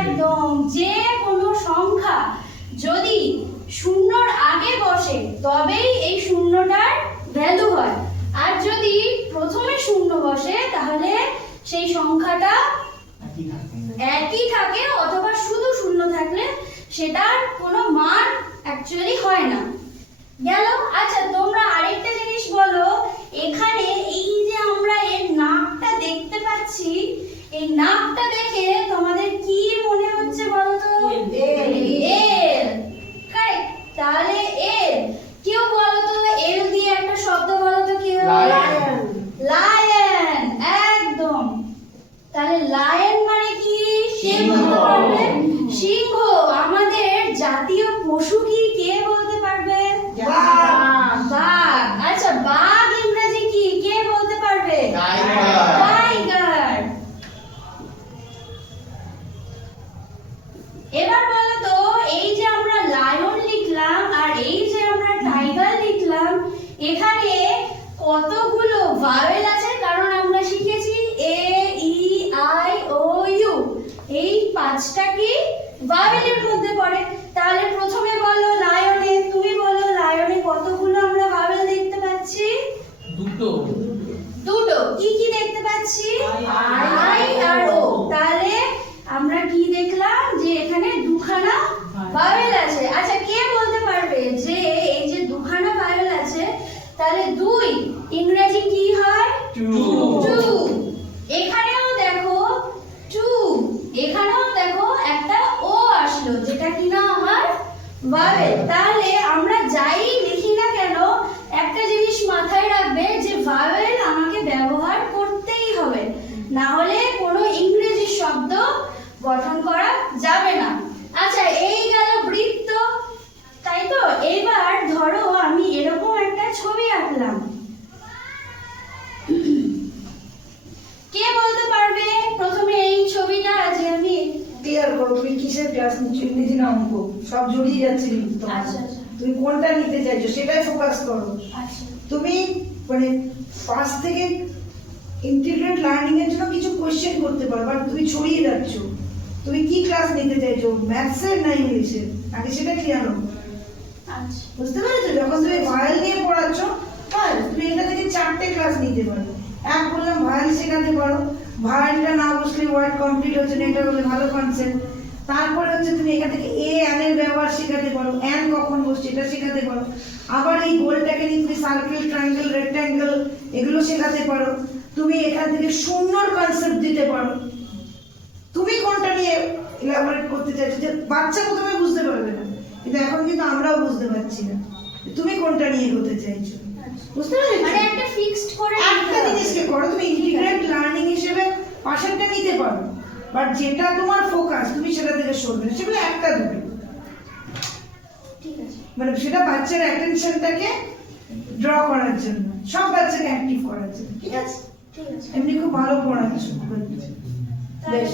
একদম যে কোনো সংখ্যা যদি শূন্যর আগে বসে তবেই এই শূন্যটার ভ্যালু হয়, আর যদি প্রথমে শূন্য বসে তাহলে সেই সংখ্যাটা একই থাকে, অথবা শুধু শূন্য থাকলে সেটার কোনো মান অ্যাকচুয়ালি হয় না। গেল। আচ্ছা, তোমরা আরেকটা জিনিস বলো, এখানে এই যে আমরা এর নাকটা দেখতে পাচ্ছি, এই নাকটা দেখে তোমাদের কি মনে হচ্ছে বলো তো? এল। কারেক্ট। তাহলে এল, কেউ বলো তো এল দিয়ে একটা শব্দ বলো তো কেউ? লায়ন। লায়ন, একদম। তাহলে লায়ন মানে কি? সিংহ। সিংহ। আমাদের জাতীয় পশু কি কে বলতে পারবে? বাঘ। বাঘ। আচ্ছা, বাঘ ইংরেজি কি কে বলতে পারবে? টাইগার। এবার বলো তো, এই যে আমরা লায়ন লিখলাম আর এই যে আমরা টাইগার লিখলাম, এখানে কতগুলো ভাওয়েল আছে? কারণ আমরা শিখেছি এ ই আই ও ইউ, এই পাঁচটা কি ভাওয়েলের মধ্যে পড়ে। তাহলে প্রথমে বলো লায়নে, তুমি বলো লায়নে কতগুলো আমরা ভাওয়েল দেখতে পাচ্ছি? দুটো। দুটো। কি কি দেখতে পাচ্ছি? আই আর ও। তাহলে আমরা কি দেখলাম যে এখানে দুখানা ভাওয়েল আছে। আচ্ছা, কে বলতে পারবে যে এই যে দুখানা ভাওয়েল আছে তাহলে দুই ইংরেজি কি হয়? টু। এখানেও দেখো টু, এখানেও দেখো একটা ও আসলো, যেটা কিনা আমার ভাওয়েল। তাহলে আমরা যাই লিখি না কেন একটা জিনিস মাথায় রাখবে যে ভাওয়েল আমাকে ব্যবহার করতেই হবে, না হলে কোনো ইংরেজি শব্দ গঠন করা যাবে না। আচ্ছা, এই গেল বৃত্ত, তাই তো? এবার ধরো আমি এরকম একটা ছবি আঁকলাম, কে বলতে পারবে প্রথমে এই ছবিটা যে আমি ক্লিয়ার করো? তুমি কিসের ক্লাস নিচ্ছ? ইংরেজি না অঙ্ক? সব জড়িয়ে যাচ্ছে কিন্তু তোমার। আচ্ছা আচ্ছা তুমি কোনটা নিতে চাইছো সেটাই ফোকাস করো। আচ্ছা তুমি মানে পাস থেকে ইন্টিগ্রেট লার্নিং এর জন্য কিছু কোশ্চেন করতে পারো, বাট তুমি ছড়িয়ে যাচ্ছ। তুমি কি ক্লাস নিতে চাইছো, ম্যাথসের না ইংলিশের? আগে সেটা ক্লিয়ার হোক। আচ্ছা বুঝতে পেরেছো? যখন তুমি ভায়োল নিয়ে পড়াচ্ছ, তুমি এটা থেকে 4টে ক্লাস নিতে পারো। এক বললাম ভায়োল শেখাতে পারো, ভায়োলটা না বসলে ওয়ার্ড কমপ্লিট হচ্ছে না, এটা হলে ভালো কনসেপ্ট। তারপরে হচ্ছে তুমি এখান থেকে এ অ্যান এর ব্যবহার শেখাতে পারো, অ্যান কখন বসছে এটা শেখাতে পারো। আবার এই গোলটাকে নিয়ে তুমি সার্কেল, ট্রায়াঙ্গেল, রেক্ট্যাঙ্গেল এগুলো শেখাতে পারো। তুমি এখান থেকে শূন্যর কনসেপ্ট দিতে পারো। তুমি কোনটা নিয়ে ইলাবোরেট করতে চাইছো? যে বাচ্চা প্রথমে বুঝতে পারবে না, কিন্তু এখন কিন্তু আমরাও বুঝতে পারছি না তুমি কোনটা নিয়ে এগোতে চাইছো। বুঝতে পারছো? মানে একটা ফিক্সড করে একটা জিনিসকে করো, তুমি ইন্টিগ্রেট লার্নিং হিসেবে পাশেরটা নিতে পারো, বাট যেটা তোমার ফোকাস তুমি সেটা থেকে সরবে না, সেগুলো একটা দুটো। ঠিক আছে, মানে সেটা বাচ্চার অ্যাটেনশনটাকে ড্র করার জন্য, সব বাচ্চাকে অ্যাক্টিভ করার জন্য। ঠিক আছে? ঠিক আছে। এমনি খুব ভালো পড়াচ্ছো। বেশ।